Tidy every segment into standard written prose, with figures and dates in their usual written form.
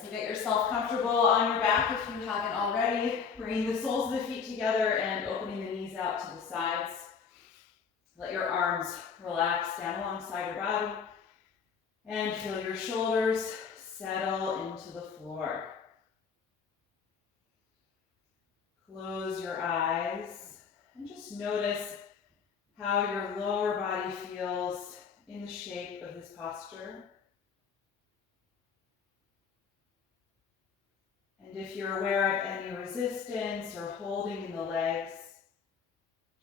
So get yourself comfortable on your back if you haven't already. Bringing the soles of the feet together and opening the knees out to the sides. Let your arms relax down alongside your body. And feel your shoulders settle into the floor. Close your eyes and just notice how your lower body feels in the shape of this posture. And if you're aware of any resistance or holding in the legs,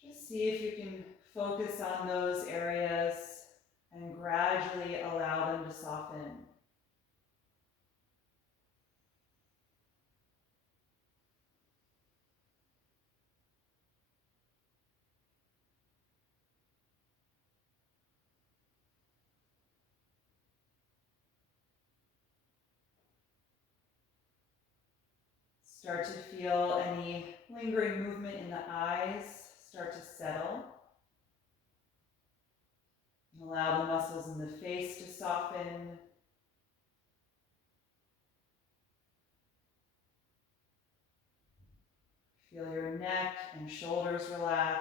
just see if you can focus on those areas and gradually allow them to soften. Start to feel any lingering movement in the eyes start to settle. Allow the muscles in the face to soften. Feel your neck and shoulders relax.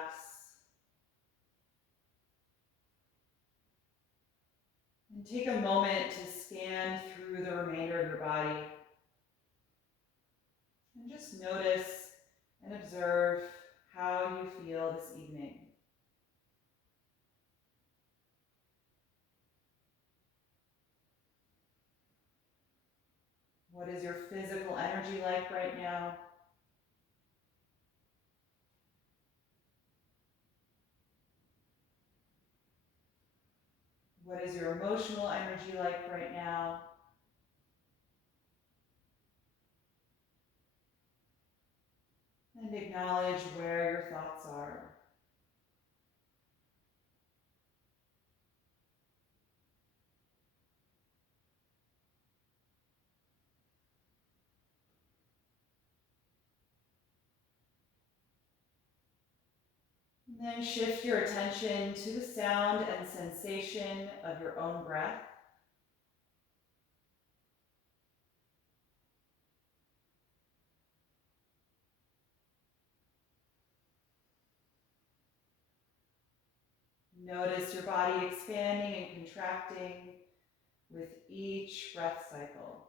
And take a moment to scan through the remainder of your body. And just notice and observe how you feel this evening. What is your physical energy like right now? What is your emotional energy like right now? And acknowledge where your thoughts are. And then shift your attention to the sound and sensation of your own breath. Notice your body expanding and contracting with each breath cycle.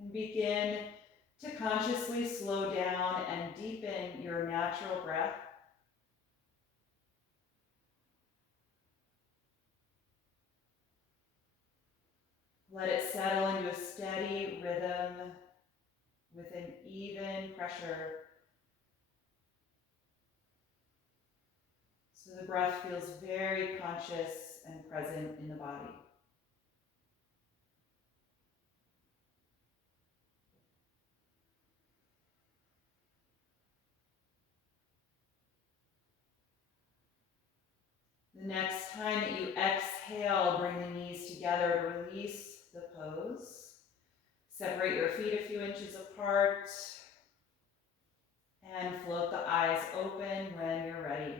And begin to consciously slow down and deepen your natural breath. Let it settle into a steady rhythm with an even pressure. So the breath feels very conscious and present in the body. The next time that you exhale, bring the knees together to release the pose. Separate your feet a few inches apart and float the eyes open when you're ready.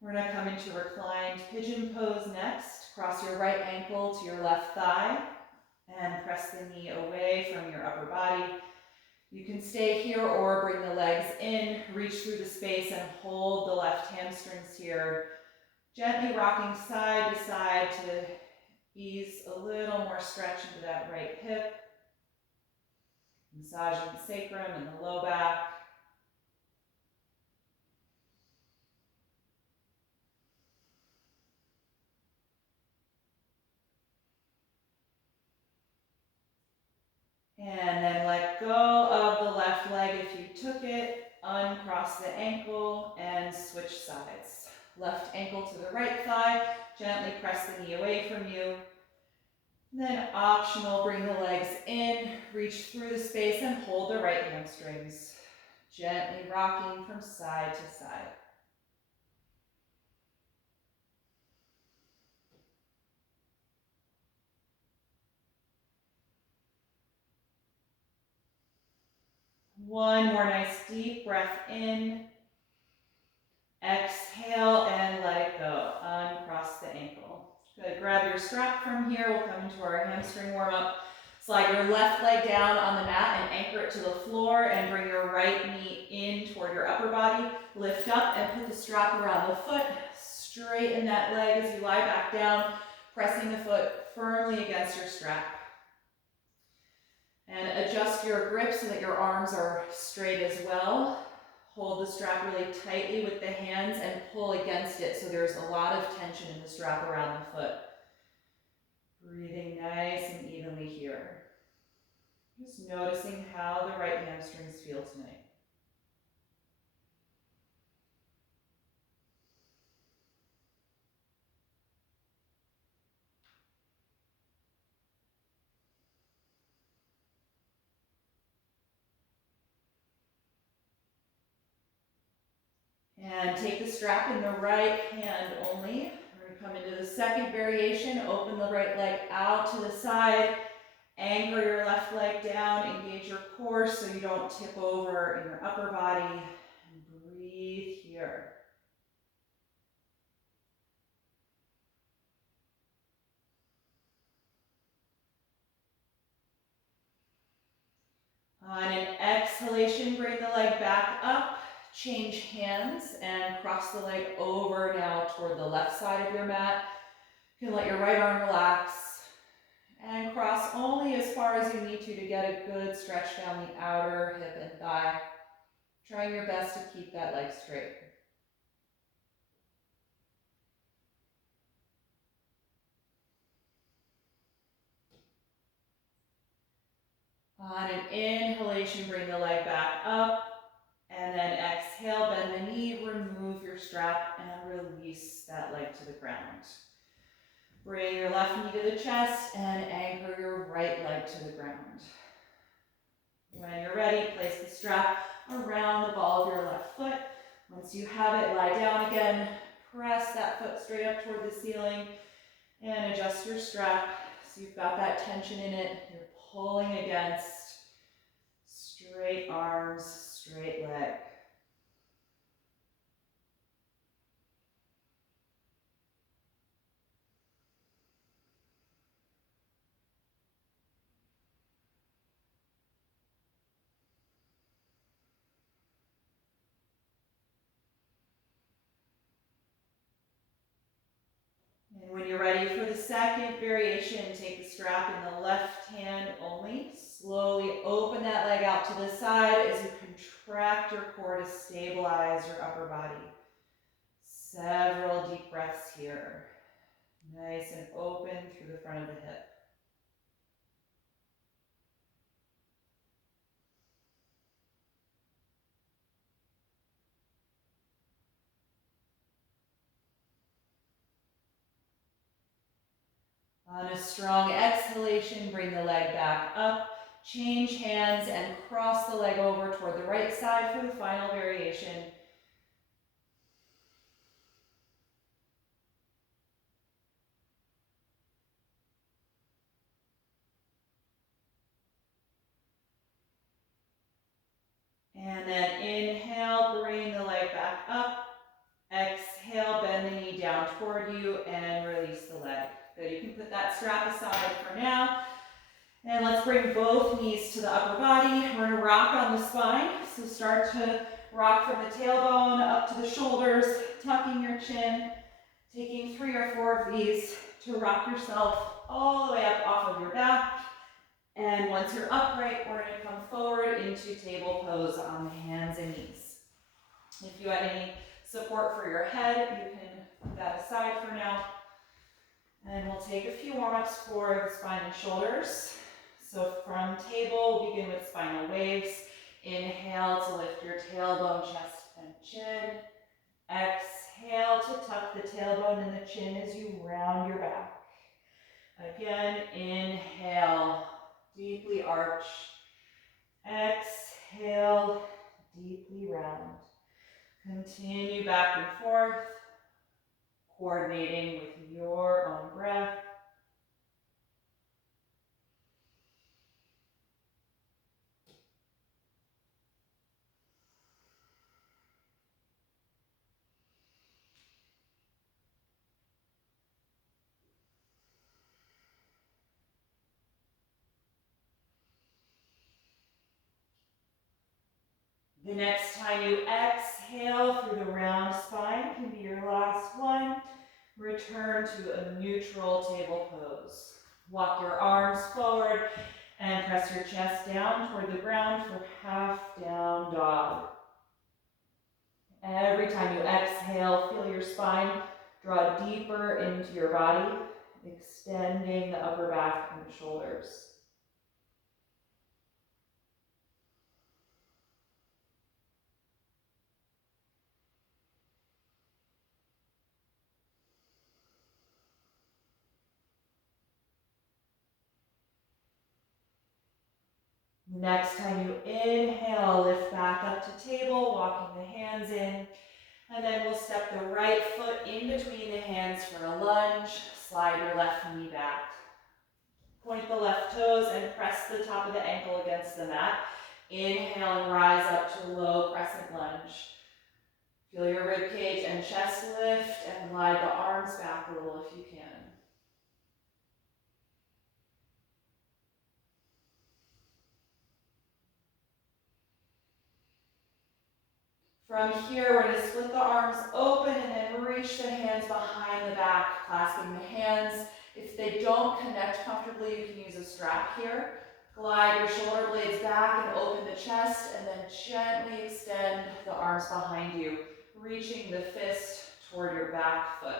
We're going to come into reclined pigeon pose next. Cross your right ankle to your left thigh and press the knee away from your upper body. You can stay here or bring the legs in, reach through the space and hold the left hamstrings here. Gently rocking side to side to ease a little more stretch into that right hip. Massaging the sacrum and the low back. And then let go of the left leg if you took it. Uncross the ankle and switch sides. Left ankle to the right thigh. Gently press the knee away from you. Then optional, bring the legs in, reach through the space and hold the right hamstrings. Gently rocking from side to side. One more nice deep breath in. Exhale and let it go. Uncross the ankle. Good. Grab your strap from here. We'll come into our hamstring warm-up. Slide your left leg down on the mat and anchor it to the floor and bring your right knee in toward your upper body. Lift up and put the strap around the foot. Straighten that leg as you lie back down, pressing the foot firmly against your strap. And adjust your grip so that your arms are straight as well. Hold the strap really tightly with the hands and pull against it so there's a lot of tension in the strap around the foot. Breathing nice and evenly here. Just noticing how the right hamstrings feel tonight. And take the strap in the right hand only. We're going to come into the second variation. Open the right leg out to the side. Anchor your left leg down. Engage your core so you don't tip over in your upper body. And breathe here. On an exhalation, bring the leg back up. Change hands and cross the leg over now toward the left side of your mat. You can let your right arm relax and cross only as far as you need to get a good stretch down the outer hip and thigh. Trying your best to keep that leg straight. On an inhalation, bring the leg back up. And then exhale, bend the knee, remove your strap, and release that leg to the ground. Bring your left knee to the chest and anchor your right leg to the ground. When you're ready, place the strap around the ball of your left foot. Once you have it, lie down again. Press that foot straight up toward the ceiling and adjust your strap so you've got that tension in it. You're pulling against straight arms, straight leg. And when you're ready for the second variation, take the strap in the left hand only. Slowly open that leg out to the side as you contract your core to stabilize your upper body. Several deep breaths here. Nice and open through the front of the hip. On a strong exhalation, bring the leg back up. Change hands and cross the leg over toward the right side for the final variation. And then inhale, bring the leg back up. Exhale, bend the knee down toward you and release the leg. Good, you can put that strap aside for now. And let's bring both knees to the upper body. We're gonna rock on the spine. So start to rock from the tailbone up to the shoulders, tucking your chin, taking 3 or 4 of these to rock yourself all the way up off of your back. And once you're upright, we're gonna come forward into table pose on the hands and knees. If you had any support for your head, you can put that aside for now. And we'll take a few warm-ups for the spine and shoulders. So from table, we'll begin with spinal waves. Inhale to lift your tailbone, chest, and chin. Exhale to tuck the tailbone and the chin as you round your back. Again, inhale, deeply arch. Exhale, deeply round. Continue back and forth, coordinating with your own breath. The next time you exhale through the round spine, can be your last one. Return to a neutral table pose. Walk your arms forward and press your chest down toward the ground for half down dog. Every time you exhale, feel your spine draw deeper into your body, extending the upper back and the shoulders. Next time you inhale, lift back up to table, walking the hands in. And then we'll step the right foot in between the hands for a lunge. Slide your left knee back. Point the left toes and press the top of the ankle against the mat. Inhale and rise up to low crescent lunge. Feel your rib cage and chest lift and glide the arms back a little if you can. From here, we're going to split the arms open and then reach the hands behind the back, clasping the hands. If they don't connect comfortably, you can use a strap here. Glide your shoulder blades back and open the chest, and then gently extend the arms behind you, reaching the fist toward your back foot.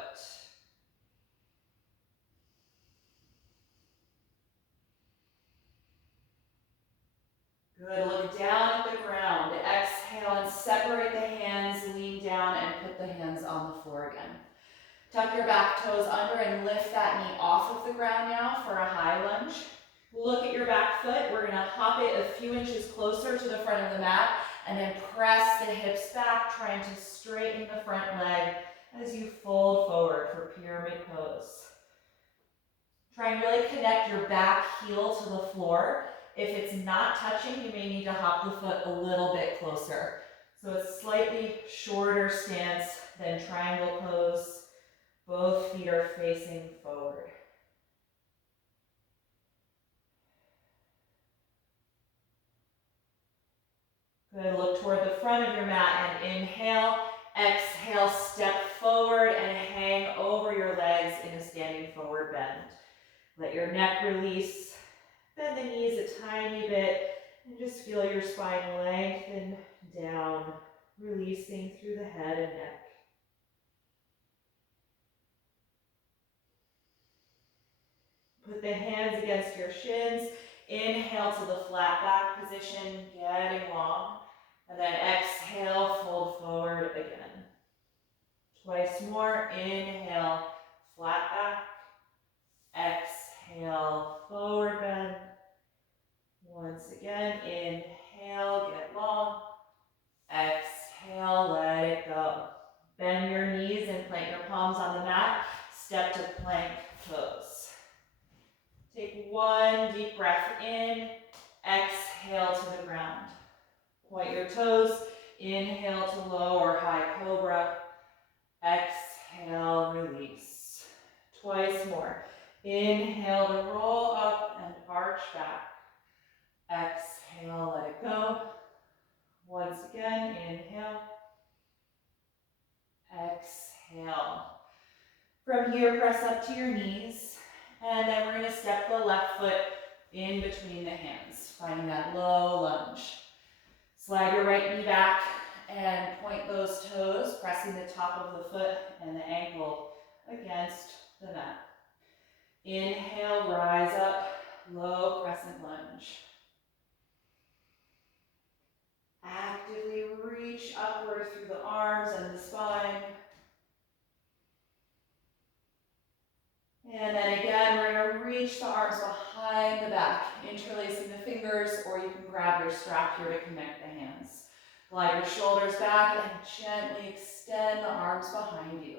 Good, look down at the ground. Exhale and separate the hands, lean down and put the hands on the floor again. Tuck your back toes under and lift that knee off of the ground now for a high lunge. Look at your back foot. We're gonna hop it a few inches closer to the front of the mat and then press the hips back, trying to straighten the front leg as you fold forward for pyramid pose. Try and really connect your back heel to the floor. If it's not touching, you may need to hop the foot a little bit closer. So a slightly shorter stance than triangle pose. Both feet are facing forward. Good, look toward the front of your mat and inhale. Exhale, step forward and hang over your legs in a standing forward bend. Let your neck release. Bend the knees a tiny bit and just feel your spine lengthen down, releasing through the head and neck. Put the hands against your shins. Inhale to the flat back position, getting long. And then exhale, fold forward again. Twice more. Inhale, flat back. Exhale, forward bend. Once again, inhale, get long. Exhale, let it go. Bend your knees and plant your palms on the mat. Step to plank pose. Take one deep breath in. Exhale to the ground. Point your toes. Inhale to low or high cobra. Exhale, release. Twice more. Inhale to roll up and arch back. Exhale, let it go. Once again, inhale. Exhale. From here, press up to your knees. And then we're going to step the left foot in between the hands, finding that low lunge. Slide your right knee back and point those toes, pressing the top of the foot and the ankle against the mat. Inhale, rise up, low crescent lunge. Actively reach upward through the arms and the spine. And then again, we're going to reach the arms behind the back, interlacing the fingers, or you can grab your strap here to connect the hands. Glide your shoulders back and gently extend the arms behind you.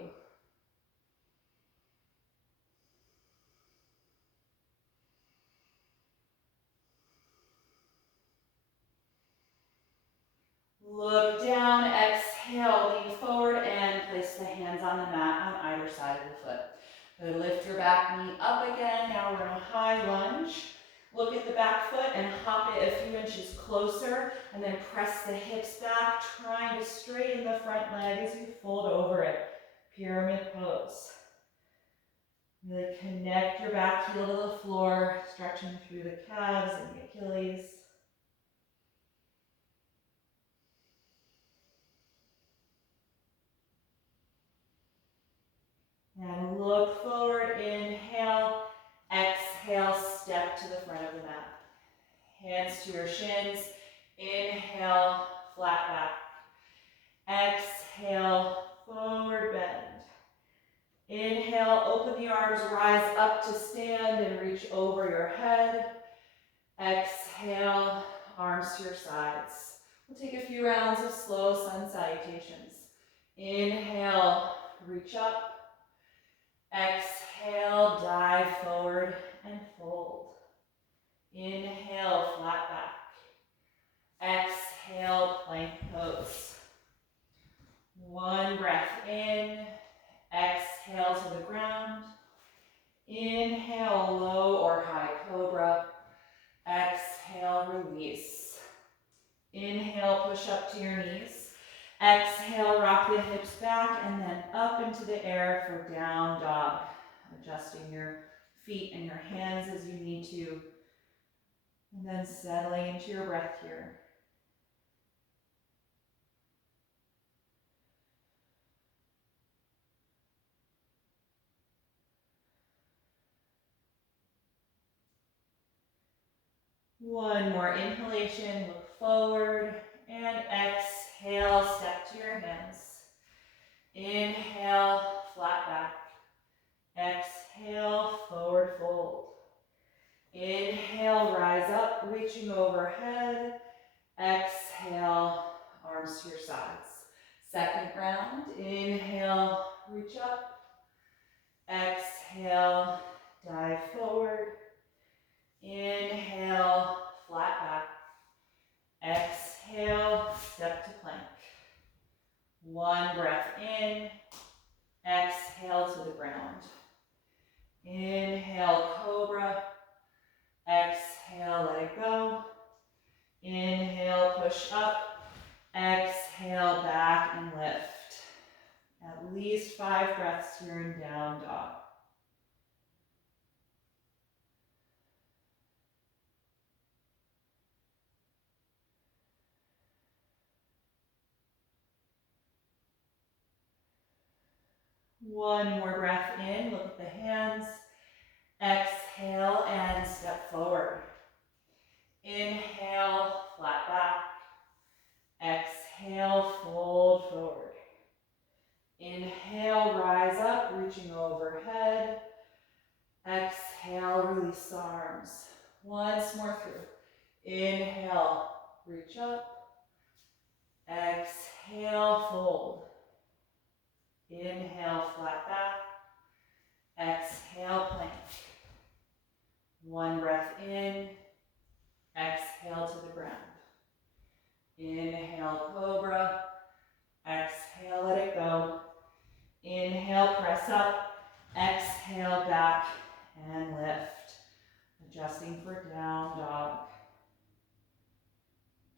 Look down, exhale, lean forward, and place the hands on the mat on either side of the foot. Good, lift your back knee up again. Now we're in a high lunge. Look at the back foot and hop it a few inches closer, and then press the hips back, trying to straighten the front leg as you fold over it. Pyramid pose. Really connect your back heel to the floor, stretching through the calves and the Achilles. And look forward, inhale, exhale, step to the front of the mat. Hands to your shins, inhale, flat back. Exhale, forward bend. Inhale, open the arms, rise up to stand and reach over your head. Exhale, arms to your sides. We'll take a few rounds of slow sun salutations. Inhale, reach up. Exhale, dive forward and fold. Inhale, flat back. Exhale, plank pose. One breath in. Exhale to the ground. Inhale, low or high cobra. Exhale, release. Inhale, push up to your knees. Exhale, rock the hips back and then up into the air for down dog. Adjusting your feet and your hands as you need to. And then settling into your breath here. One more inhalation, look forward, and exhale, step to your hands. Inhale, flat back. Exhale, forward fold. Inhale, rise up, reaching overhead. Exhale, arms to your sides. Second round, inhale, reach up. Exhale, dive forward. Inhale, flat back. Exhale, step to plank. One breath in. Exhale to the ground. Inhale, cobra. Exhale, let it go. Inhale, push up. Exhale, back and lift. At least 5 breaths here in down dog. One more breath in, look at the hands. Exhale and step forward. Inhale, flat back. Exhale, fold forward. Inhale, rise up, reaching overhead. Exhale, release the arms. Once more through. Inhale, reach up. Exhale, fold. Inhale, flat back. Exhale, plank. One breath in. Exhale to the ground. Inhale, cobra. Exhale, let it go. Inhale, press up. Exhale, back and lift. Adjusting for down dog.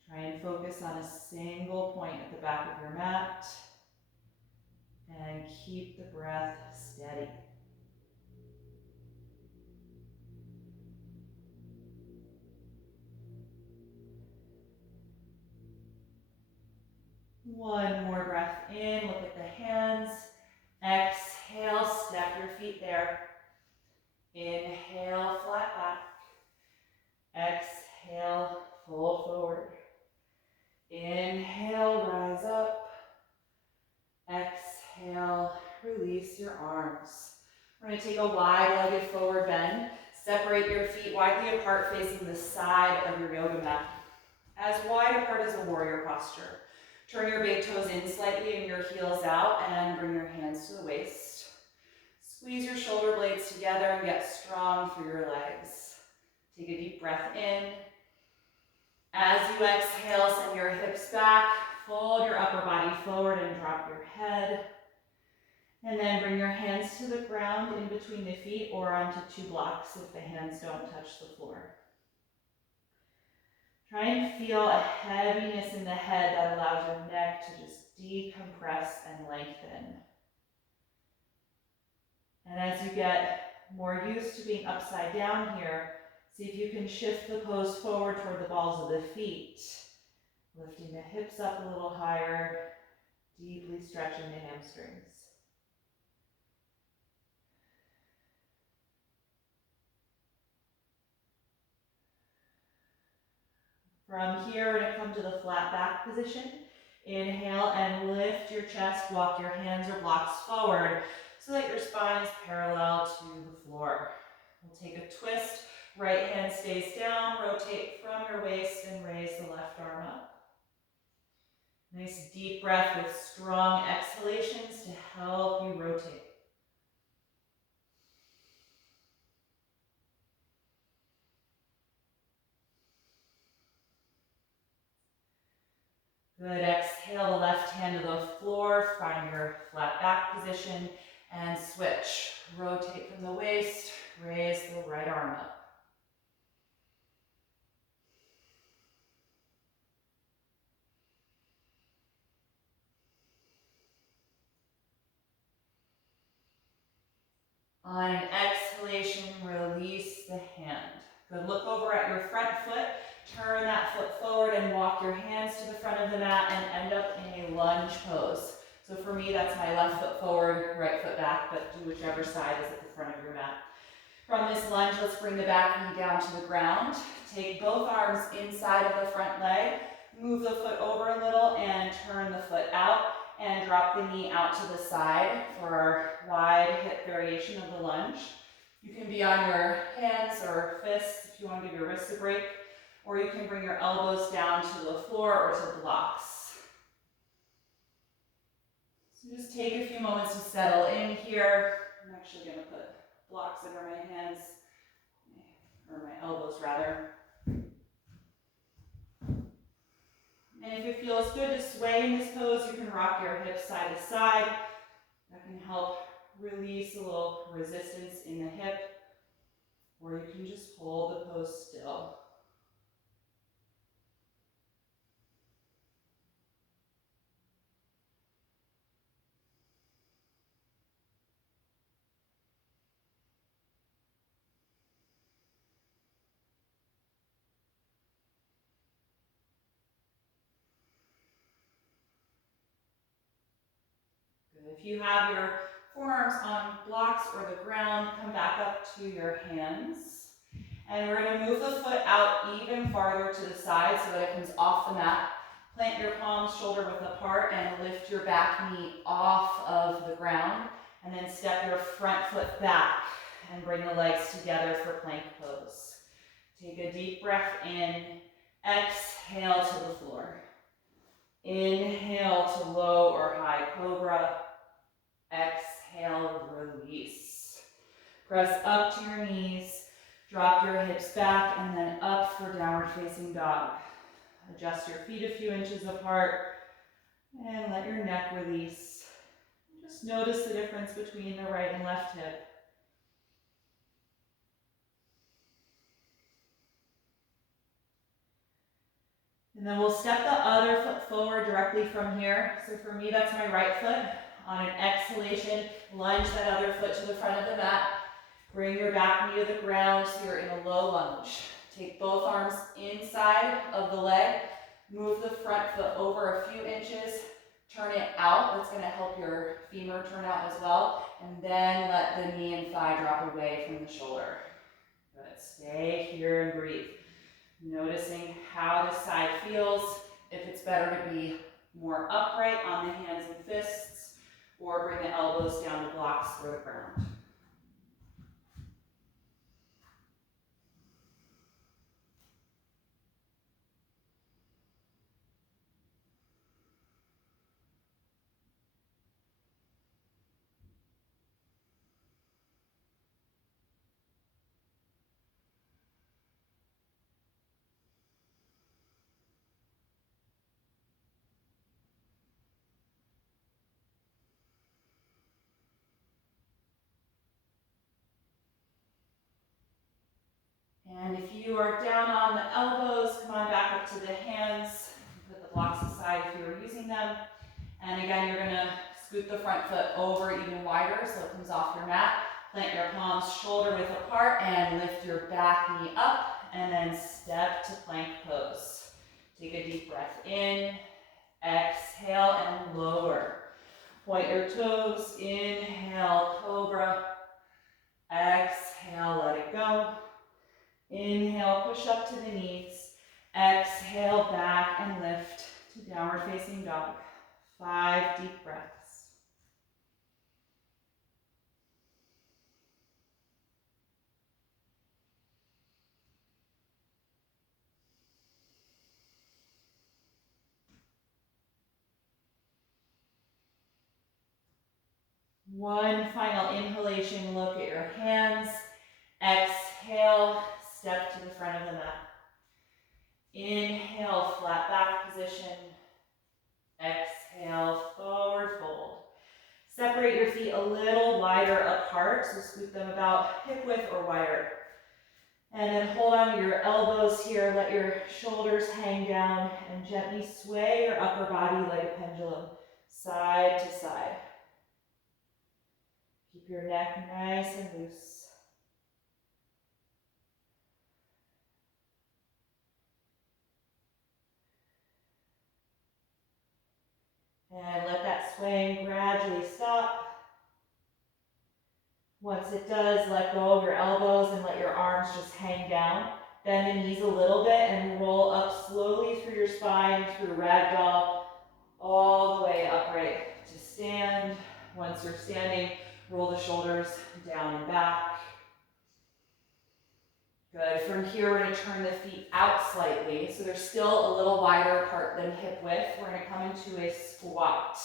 Try and focus on a single point at the back of your mat. And keep the breath steady. One more breath in, look at the hands. Exhale, step your feet there. Inhale, flat back. Exhale, fold forward. Inhale, rise up. Exhale, release your arms. We're going to take a wide-legged forward bend. Separate your feet widely apart facing the side of your yoga mat. As wide apart as a warrior posture. Turn your big toes in slightly and your heels out and bring your hands to the waist. Squeeze your shoulder blades together and get strong through your legs. Take a deep breath in. As you exhale, send your hips back, fold your upper body forward and drop your head. And then bring your hands to the ground in between the feet or onto 2 blocks if the hands don't touch the floor. Try and feel a heaviness in the head that allows your neck to just decompress and lengthen. And as you get more used to being upside down here, see if you can shift the pose forward toward the balls of the feet, lifting the hips up a little higher, deeply stretching the hamstrings. From here, we're going to come to the flat back position. Inhale and lift your chest, walk your hands or blocks forward so that your spine is parallel to the floor. We'll take a twist, right hand stays down, rotate from your waist and raise the left arm up. Nice deep breath with strong exhalations to help you rotate. Good, exhale the left hand to the floor, find your flat back position and switch. Rotate from the waist, raise the right arm up. On an exhalation, release the hand. Good, look over at your front foot, turn that foot forward and walk your hands to the front of the mat and end up in a lunge pose. So for me, that's my left foot forward, right foot back, but do whichever side is at the front of your mat. From this lunge, let's bring the back knee down to the ground. Take both arms inside of the front leg, move the foot over a little and turn the foot out and drop the knee out to the side for our wide hip variation of the lunge. You can be on your hands or fists if you want to give your wrists a break, or you can bring your elbows down to the floor or to blocks. So just take a few moments to settle in here. I'm actually going to put blocks under my hands, or my elbows rather. And if it feels good to sway in this pose, you can rock your hips side to side. That can help release a little resistance in the hip, or you can just hold the pose still. Good. If you have your forearms on blocks or the ground, come back up to your hands. And we're going to move the foot out even farther to the side so that it comes off the mat. Plant your palms shoulder width apart and lift your back knee off of the ground. And then step your front foot back and bring the legs together for plank pose. Take a deep breath in. Exhale to the floor. Inhale to low or high cobra. Exhale, release. Press up to your knees. Drop your hips back and then up for downward facing dog. Adjust your feet a few inches apart and let your neck release. Just notice the difference between the right and left hip. And then we'll step the other foot forward directly from here. So for me, that's my right foot. On an exhalation, lunge that other foot to the front of the mat. Bring your back knee to the ground so you're in a low lunge. Take both arms inside of the leg. Move the front foot over a few inches. Turn it out. That's going to help your femur turn out as well. And then let the knee and thigh drop away from the shoulder. Good. Stay here and breathe. Noticing how this side feels. If it's better to be more upright on the hands and fists, or bring the elbows down to blocks or the ground. And if you are down on the elbows, come on back up And again, you're gonna scoot the front foot over even wider so it comes off your mat. Plant your palms shoulder width apart and lift your back knee up and then step to plank pose. Take a deep breath in, exhale and lower. Point your toes, inhale, cobra. Exhale, let it go. Inhale, push up to the knees. Exhale, back and lift to downward facing dog. 5 deep breaths. One final inhalation, look at your hands. Exhale, step to the front of the mat. Inhale, flat back position. Exhale, forward fold. Separate your feet a little wider apart, so scoot them about hip width or wider. And then hold on to your elbows here, let your shoulders hang down, and gently sway your upper body like a pendulum, side to side. Keep your neck nice and loose. And let that swaying gradually stop. Once it does, let go of your elbows and let your arms just hang down. Bend the knees a little bit and roll up slowly through your spine, through ragdoll, all the way upright to stand. Once you're standing, roll the shoulders down and back. Good. From here, we're going to turn the feet out slightly. So they're still a little wider apart than hip width. We're going to come into a squat.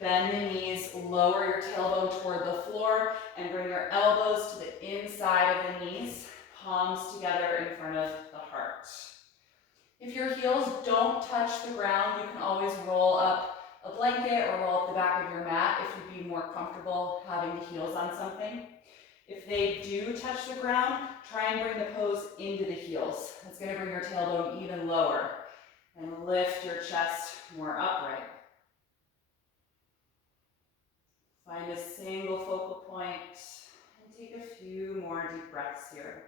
Bend the knees, lower your tailbone toward the floor, and bring your elbows to the inside of the knees, palms together in front of the heart. If your heels don't touch the ground, you can always roll up a blanket or roll up the back of your mat if you'd be more comfortable having the heels on something. If they do touch the ground, try and bring the pose into the heels. That's going to bring your tailbone even lower and lift your chest more upright. Find a single focal point and take a few more deep breaths here.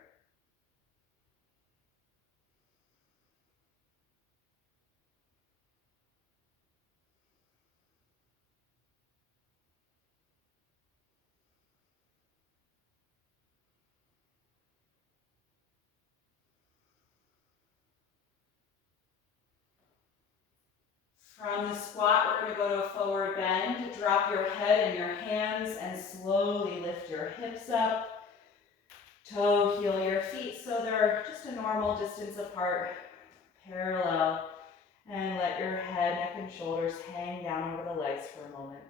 From the squat, we're going to go to a forward bend. Drop your head in your hands and slowly lift your hips up. Toe heel your feet so they're just a normal distance apart, parallel. And let your head, neck, and shoulders hang down over the legs for a moment.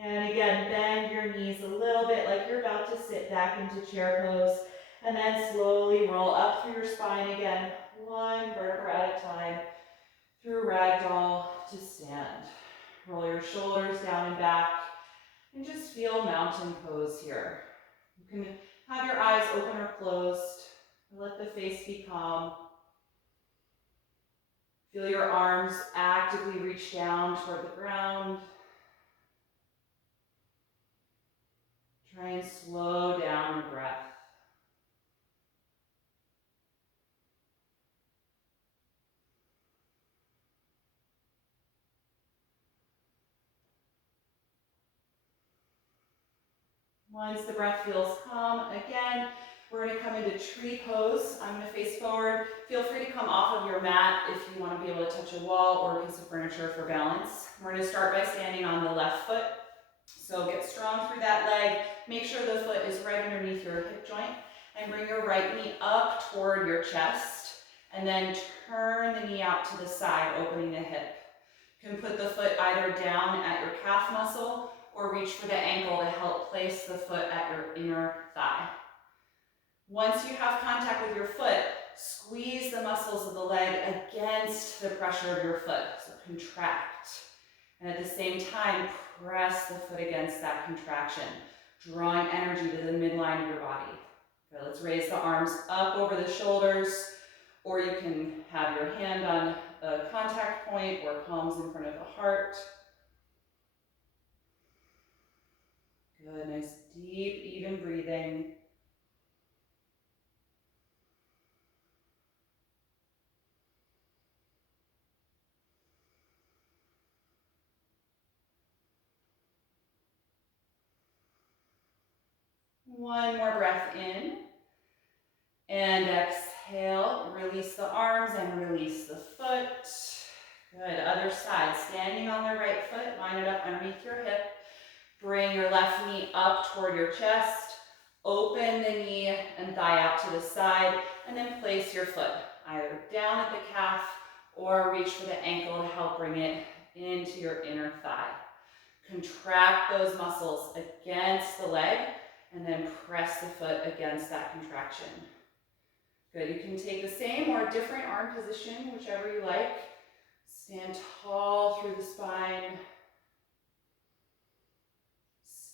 And again, bend your knees a little bit like you're about to sit back into chair pose. And then slowly roll up through your spine again, one vertebra at a time, through ragdoll to stand. Roll your shoulders down and back, and just feel mountain pose here. You can have your eyes open or closed. Let the face be calm. Feel your arms actively reach down toward the ground. Try and slow down your breath. Once the breath feels calm, again, we're going to come into tree pose. I'm going to face forward. Feel free to come off of your mat if you want to be able to touch a wall or a piece of furniture for balance. We're going to start by standing on the left foot. So get strong through that leg. Make sure the foot is right underneath your hip joint. And bring your right knee up toward your chest. And then turn the knee out to the side, opening the hip. You can put the foot either down at your calf muscle or reach for the ankle to help place the foot at your inner thigh. Once you have contact with your foot, squeeze the muscles of the leg against the pressure of your foot, so contract. And at the same time, press the foot against that contraction, drawing energy to the midline of your body. Okay, let's raise the arms up over the shoulders, Or you can have your hand on a contact point or palms in front of the heart. Good, nice deep, even breathing. One more breath in. And exhale, release the arms and release the foot. Good, other side. Standing on the right foot, line it up underneath your hip. Bring your left knee up toward your chest. Open the knee and thigh out to the side, and then place your foot either down at the calf or reach for the ankle to help bring it into your inner thigh. Contract those muscles against the leg, and then press the foot against that contraction. Good, you can take the same or a different arm position, whichever you like. Stand tall through the spine.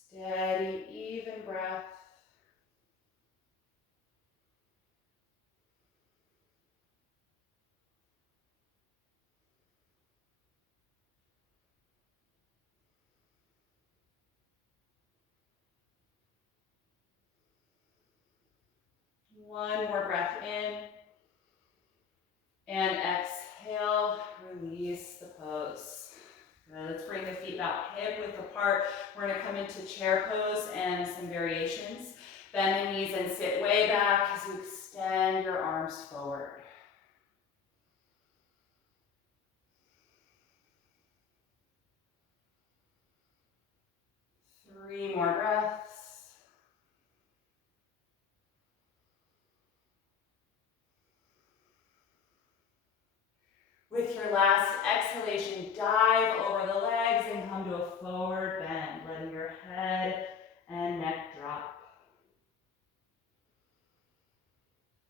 Steady, even breath. One more breath in. And exhale, release the pose. Good. Let's bring the feet about hip width apart. We're going to come into chair pose and some variations. Bend the knees and sit way back as you extend your arms forward. 3 more breaths. With your last exhalation, dive over the legs and come to a forward bend, letting your head and neck drop.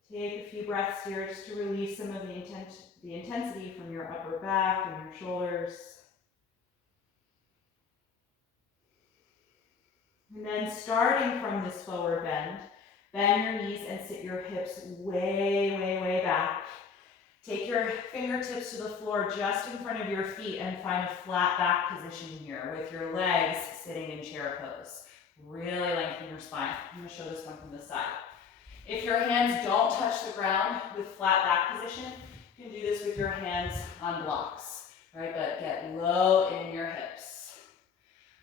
Take a few breaths here just to release some of the intensity from your upper back and your shoulders. And then starting from this forward bend your knees and sit your hips way, way, way back. Take your fingertips to the floor just in front of your feet and find a flat back position here with your legs sitting in chair pose. Really lengthen your spine. I'm going to show this one from the side. If your hands don't touch the ground with flat back position, you can do this with your hands on blocks, right? But get low in your hips.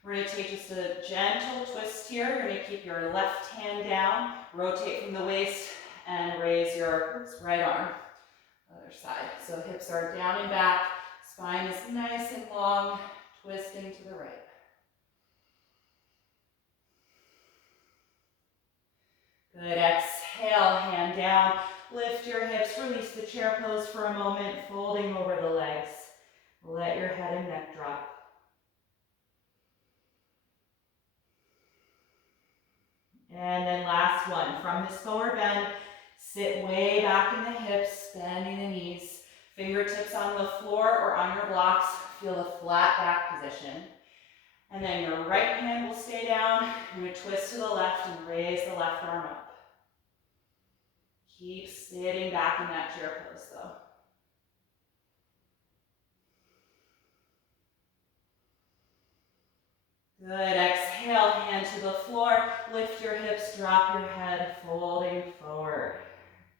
We're going to take just a gentle twist here. You're going to keep your left hand down, rotate from the waist, and raise your right arm. Other side. So hips are down and back, spine is nice and long, twisting to the right. Good, exhale, hand down, lift your hips, release the chair pose for a moment, folding over the legs. Let your head and neck drop. And then last one, from this forward bend, sit way back in the hips, bending the knees. Fingertips on the floor or on your blocks, feel the flat back position. And then your right hand will stay down. You're going to twist to the left and raise the left arm up. Keep sitting back in that chair pose though. Good, exhale, hand to the floor. Lift your hips, drop your head, folding forward.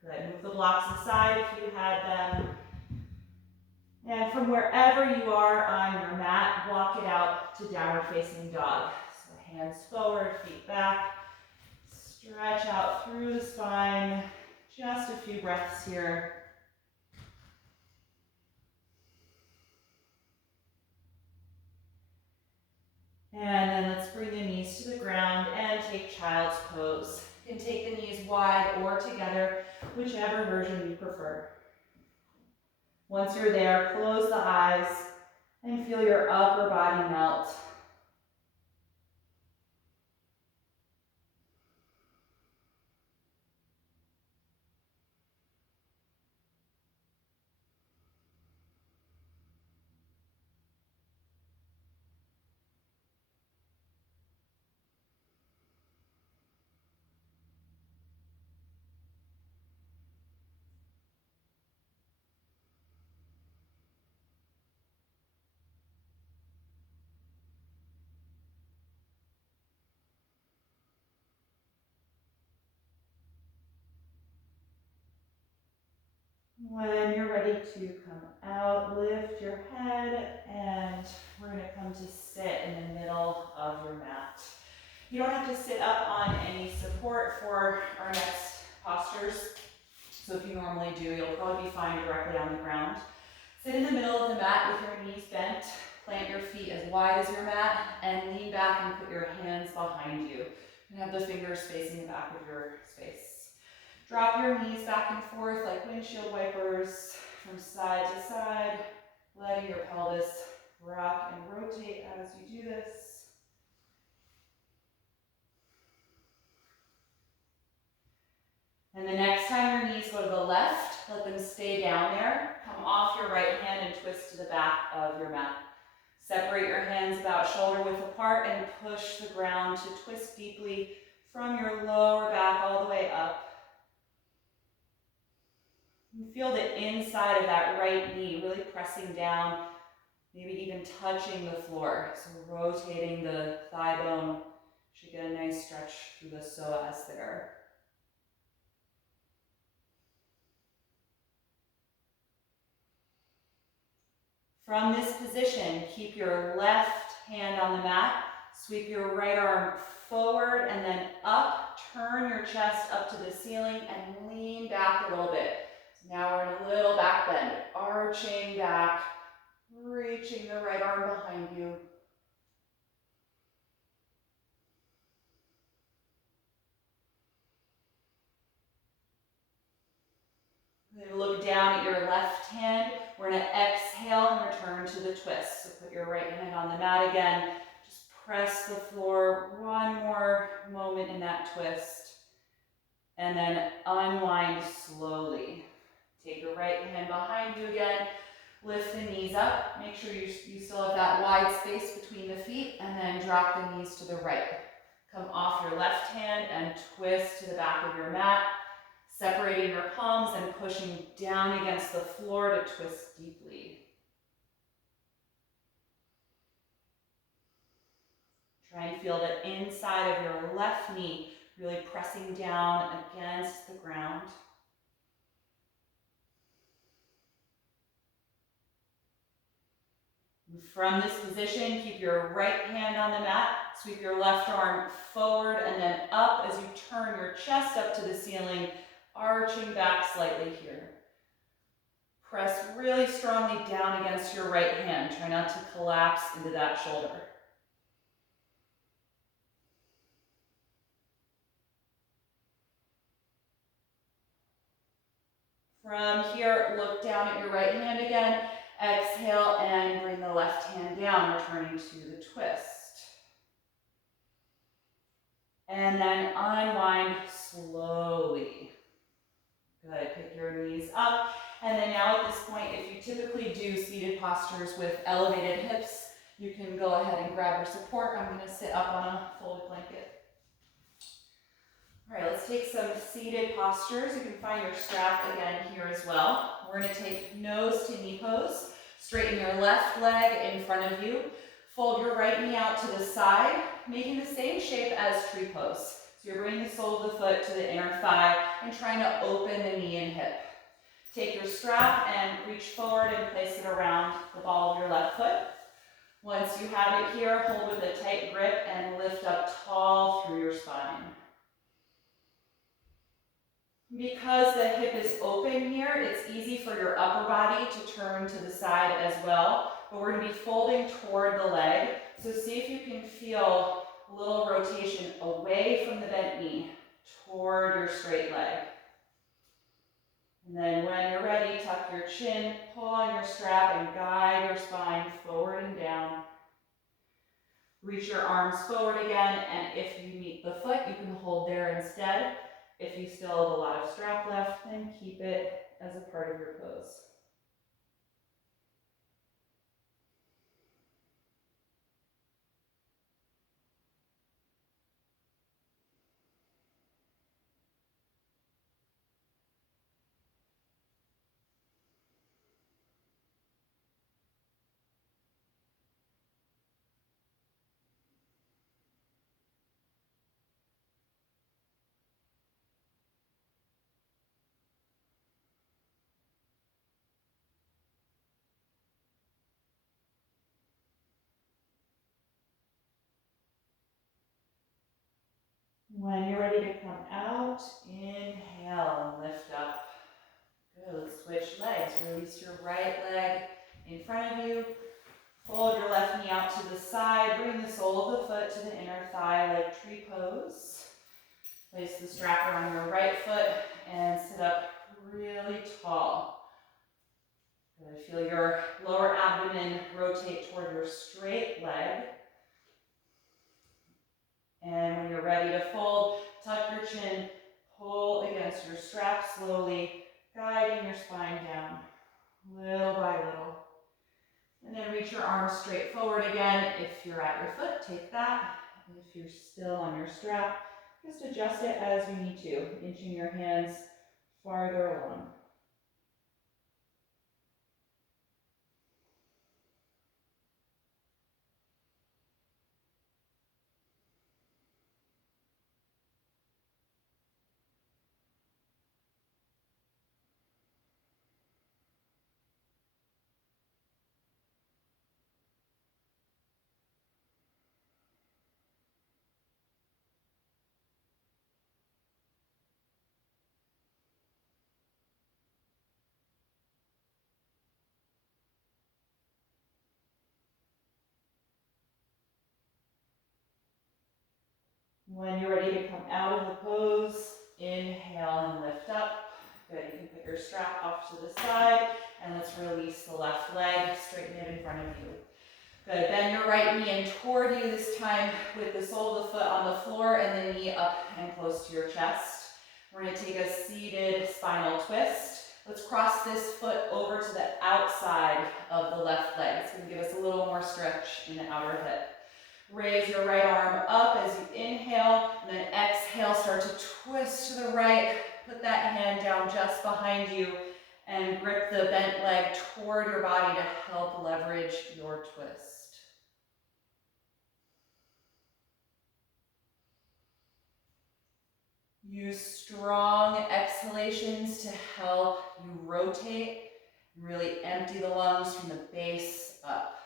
Good, move the blocks aside if you had them. And from wherever you are on your mat, walk it out to downward facing dog. So hands forward, feet back. Stretch out through the spine. Just a few breaths here. And then let's bring the knees to the ground and take child's pose. You can take the knees wide or together, whichever version you prefer. Once you're there, close the eyes and feel your upper body melt. When you're ready to come out, lift your head, and we're going to come to sit in the middle of your mat. You don't have to sit up on any support for our next postures. So if you normally do, you'll probably be fine directly on the ground. Sit in the middle of the mat with your knees bent. Plant your feet as wide as your mat and lean back and put your hands behind you. And have the fingers facing the back of your space. Drop your knees back and forth like windshield wipers from side to side, letting your pelvis rock and rotate as you do this. And the next time your knees go to the left, let them stay down there. Come off your right hand and twist to the back of your mat. Separate your hands about shoulder width apart and push the ground to twist deeply from your lower back all the way up. You feel the inside of that right knee really pressing down, maybe even touching the floor. So rotating the thigh bone should get a nice stretch through the psoas there. From this position, keep your left hand on the mat, sweep your right arm forward and then up, turn your chest up to the ceiling and lean back a little bit. So now we're in a little back bend, arching back, reaching the right arm behind you. Then look down at your left hand. We're going to exhale and return to the twist. So put your right hand on the mat again. Just press the floor one more moment in that twist. And then unwind slowly. Take your right hand behind you again. Lift the knees up. Make sure you still have that wide space between the feet. And then drop the knees to the right. Come off your left hand and twist to the back of your mat. Separating your palms and pushing down against the floor to twist deeply. Try and feel the inside of your left knee really pressing down against the ground. From this position, keep your right hand on the mat, sweep your left arm forward and then up as you turn your chest up to the ceiling, arching back slightly here. Press really strongly down against your right hand. Try not to collapse into that shoulder. From here, look down at your right hand again. Exhale and bring the left hand down, returning to the twist. And then unwind slowly. Good, pick your knees up. And then now at this point, if you typically do seated postures with elevated hips, you can go ahead and grab your support. I'm going to sit up on a folded blanket. All right, let's take some seated postures. You can find your strap again here as well. We're going to take nose to knee pose. Straighten your left leg in front of you. Fold your right knee out to the side, making the same shape as tree pose. So you're bringing the sole of the foot to the inner thigh and trying to open the knee and hip. Take your strap and reach forward and place it around the ball of your left foot. Once you have it here, hold with a tight grip and lift up tall through your spine. Because the hip is open here, it's easy for your upper body to turn to the side as well, but we're going to be folding toward the leg. So see if you can feel a little rotation away from the bent knee toward your straight leg. And then when you're ready, tuck your chin, pull on your strap, and guide your spine forward and down. Reach your arms forward again, and if you meet the foot, you can hold there instead. If you still have a lot of strap left, then keep it as a part of your pose. When you're ready to come out, inhale and lift up. Good, let's switch legs. Release your right leg in front of you. Fold your left knee out to the side. Bring the sole of the foot to the inner thigh like tree pose. Place the strap around your right foot and sit up really tall. Good, feel your lower abdomen rotate toward your straight leg. And when you're ready to fold, tuck your chin, pull against your strap slowly, guiding your spine down, little by little. And then reach your arms straight forward again. If you're at your foot, take that. If you're still on your strap, just adjust it as you need to, inching your hands farther along. When you're ready to come out of the pose, inhale and lift up. Good, you can put your strap off to the side, and let's release the left leg, straighten it in front of you. Good, bend your right knee in toward you this time with the sole of the foot on the floor and the knee up and close to your chest. We're gonna take a seated spinal twist. Let's cross this foot over to the outside of the left leg. It's gonna give us a little more stretch in the outer hip. Raise your right arm up as you inhale, and then exhale, start to twist to the right. Put that hand down just behind you and grip the bent leg toward your body to help leverage your twist. Use strong exhalations to help you rotate and really empty the lungs from the base up.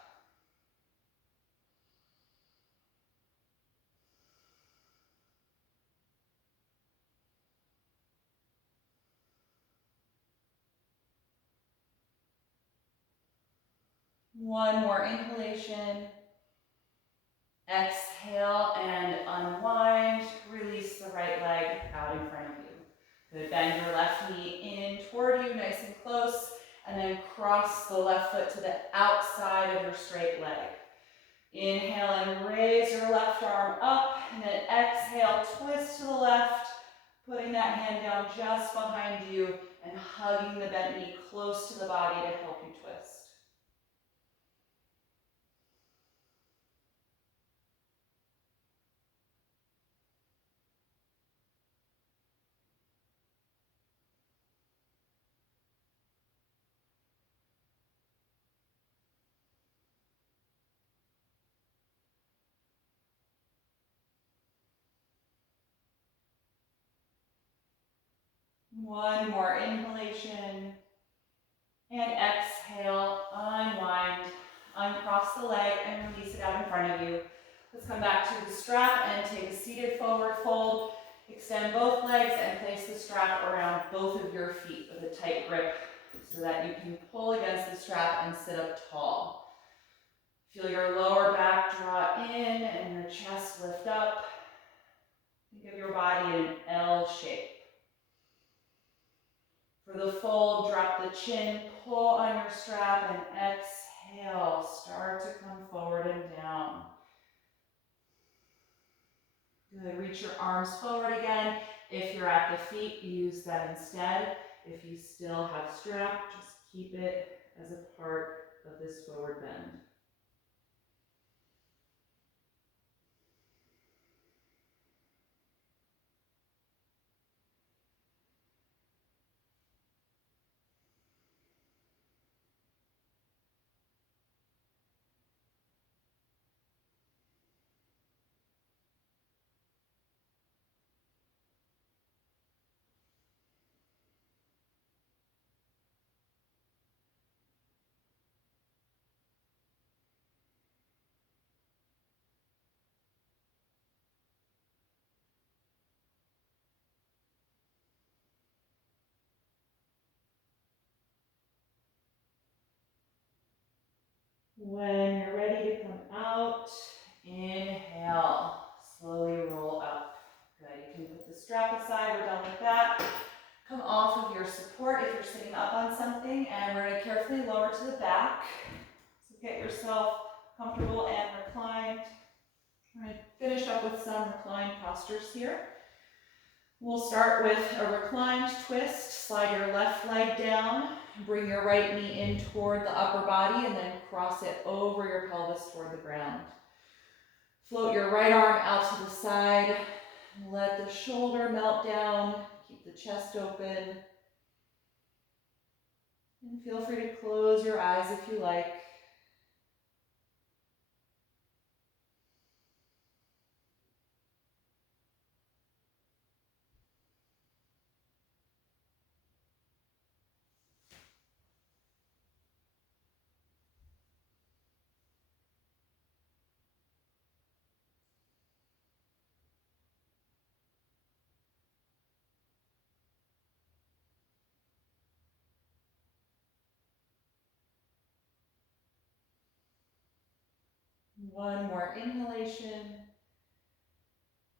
One more inhalation. Exhale and unwind. Release the right leg out in front of you. Good, bend your left knee in toward you, nice and close, and then cross the left foot to the outside of your straight leg. Inhale and raise your left arm up, and then exhale, twist to the left, putting that hand down just behind you and hugging the bent knee close to the body to help you twist. One more inhalation. And exhale, unwind, uncross the leg and release it out in front of you. Let's come back to the strap and take a seated forward fold. Extend both legs and place the strap around both of your feet with a tight grip so that you can pull against the strap and sit up tall. Feel your lower back draw in and your chest lift up. Think of your body in an L shape. For the fold, drop the chin, pull on your strap, and exhale. Start to come forward and down. Good, reach your arms forward again. If you're at the feet, use them instead. If you still have strap, just keep it as a part of this forward bend. When you're ready to come out, inhale, slowly roll up. Good, you can put the strap aside, we're done with that. Come off of your support if you're sitting up on something, and we're gonna carefully lower to the back. So get yourself comfortable and reclined. We're gonna finish up with some reclined postures here. We'll start with a reclined twist. Slide your left leg down, bring your right knee in toward the upper body, and then cross it over your pelvis toward the ground. Float your right arm out to the side. Let the shoulder melt down. Keep the chest open. And feel free to close your eyes if you like. One more inhalation.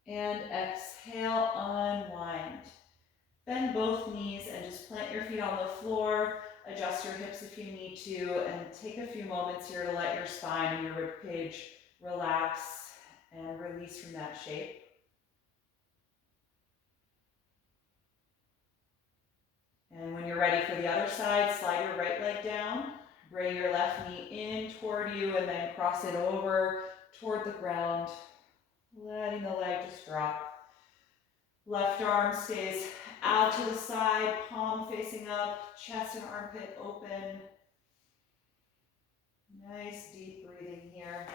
And exhale, unwind. Bend both knees and just plant your feet on the floor. Adjust your hips if you need to, and take a few moments here to let your spine and your rib cage relax and release from that shape. And when you're ready for the other side, slide your right leg down, bring your left knee in toward you, and then cross it over toward the ground, letting the leg just drop. Left arm stays out to the side, palm facing up, chest and armpit open. Nice deep breathing here.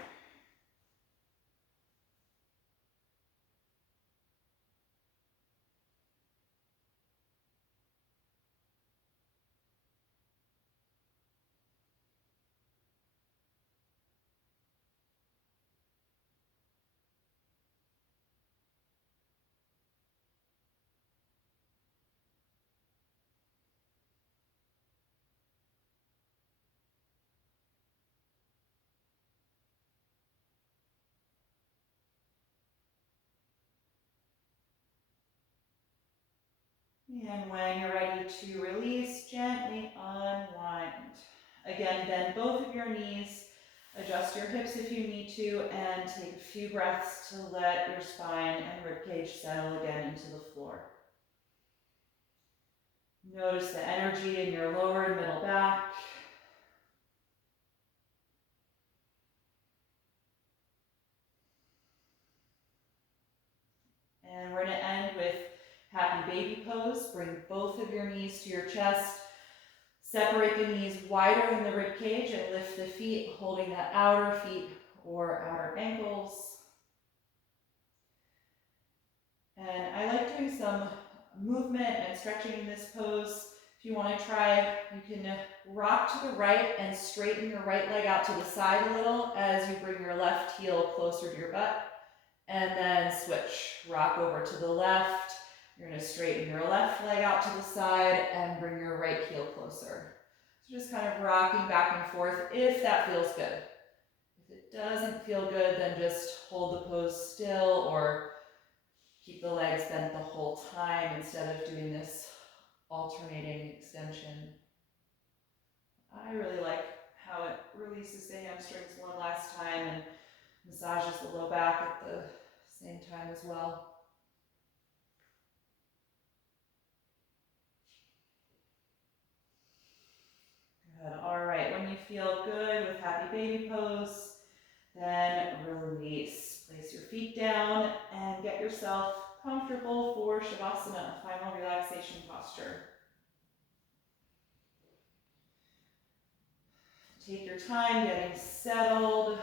And when you're ready to release, gently unwind. Again, bend both of your knees, adjust your hips if you need to, and take a few breaths to let your spine and ribcage settle again into the floor. Notice the energy in your lower and middle back. And we're going to end with happy baby pose. Bring both of your knees to your chest. Separate the knees wider than the rib cage and lift the feet, holding the outer feet or outer ankles. And I like doing some movement and stretching in this pose. If you want to try, you can rock to the right and straighten your right leg out to the side a little as you bring your left heel closer to your butt. And then switch, rock over to the left. You're going to straighten your left leg out to the side and bring your right heel closer. So just kind of rocking back and forth if that feels good. If it doesn't feel good, then just hold the pose still or keep the legs bent the whole time instead of doing this alternating extension. I really like how it releases the hamstrings one last time and massages the low back at the same time as well. Good. All right, when you feel good with happy baby pose, then release. Place your feet down and get yourself comfortable for Shavasana, final relaxation posture. Take your time getting settled.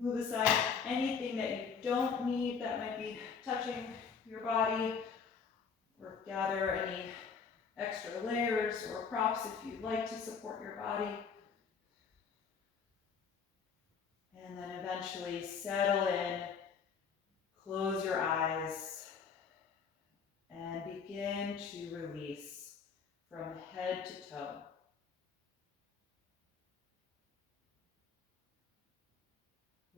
Move aside anything that you don't need that might be touching your body, or gather any extra layers or props if you'd like to support your body. And then eventually settle in, close your eyes, and begin to release from head to toe.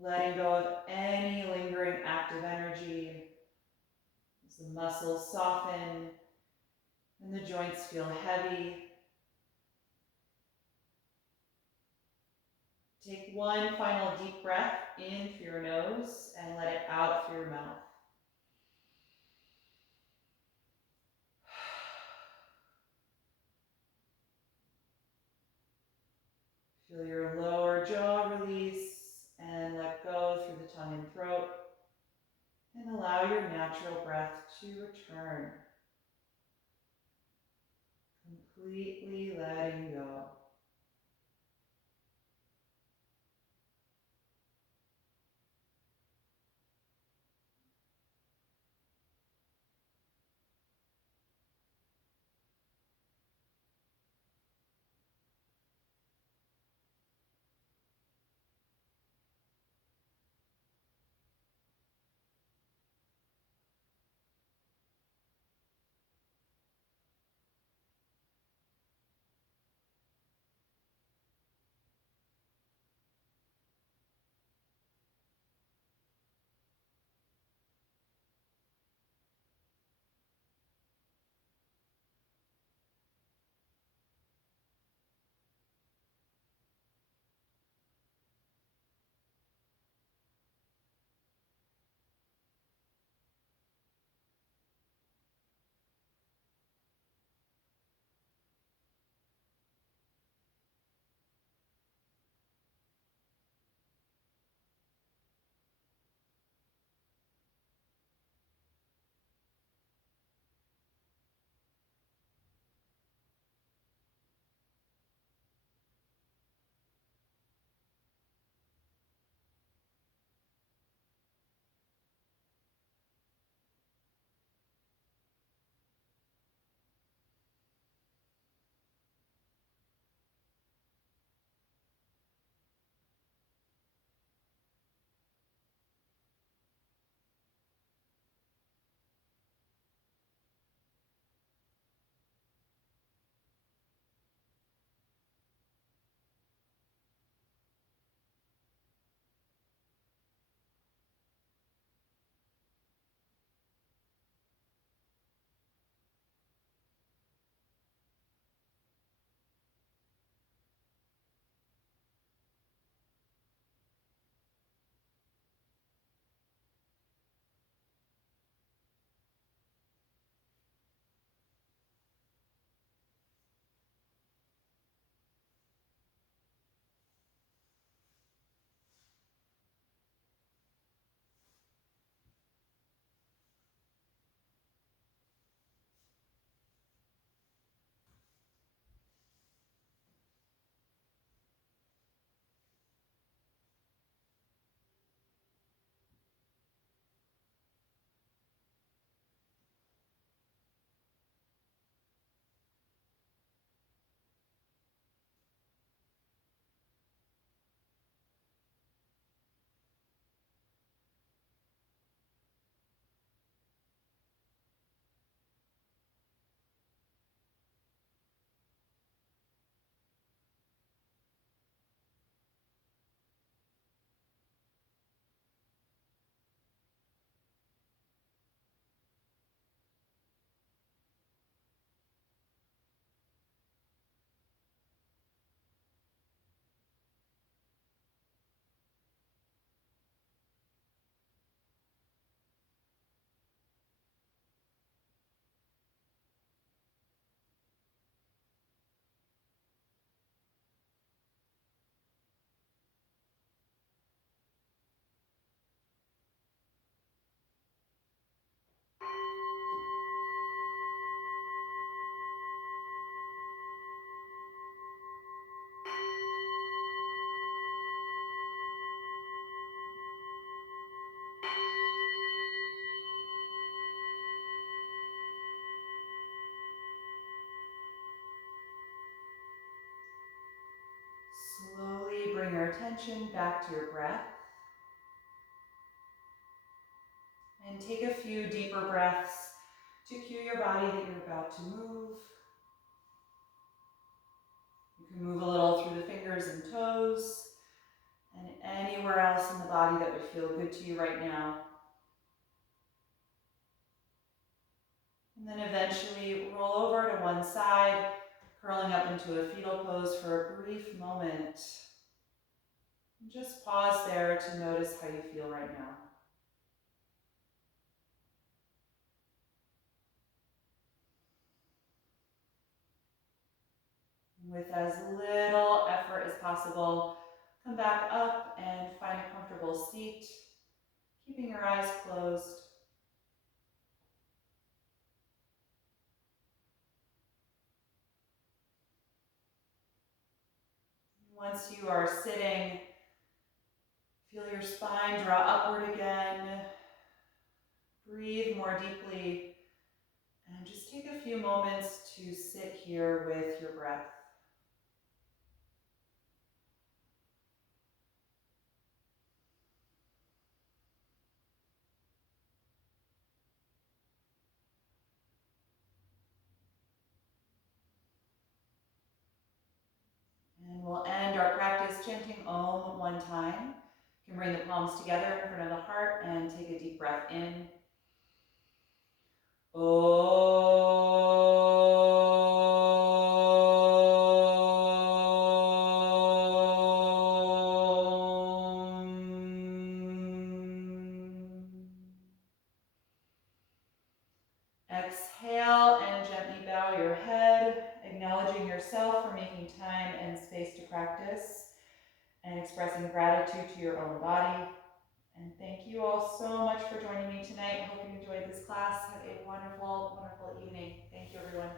letting go of any lingering active energy as the muscles soften and the joints feel heavy. Take one final deep breath in through your nose and let it out through your mouth. Feel your lower jaw release and let go through the tongue and throat. And allow your natural breath to return. Completely letting go. Slowly bring your attention back to your breath. And take a few deeper breaths to cue your body that you're about to move. You can move a little through the fingers and toes and anywhere else in the body body that would feel good to you right now. And then eventually roll over to one side, curling up into a fetal pose for a brief moment. And just pause there to notice how you feel right now. With as little effort as possible, come back up and find a comfortable seat, keeping your eyes closed. Once you are sitting, feel your spine draw upward again. Breathe more deeply, and just take a few moments to sit here with your breath. And we'll end our practice chanting Om one time. You can bring the palms together in front of the heart and take a deep breath in. Exhale and gently bow your head, acknowledging yourself for making time and space to practice and expressing gratitude to your own body. And thank you all so much for joining me tonight. I hope you enjoyed this class. Have a wonderful, wonderful evening. Thank you, everyone.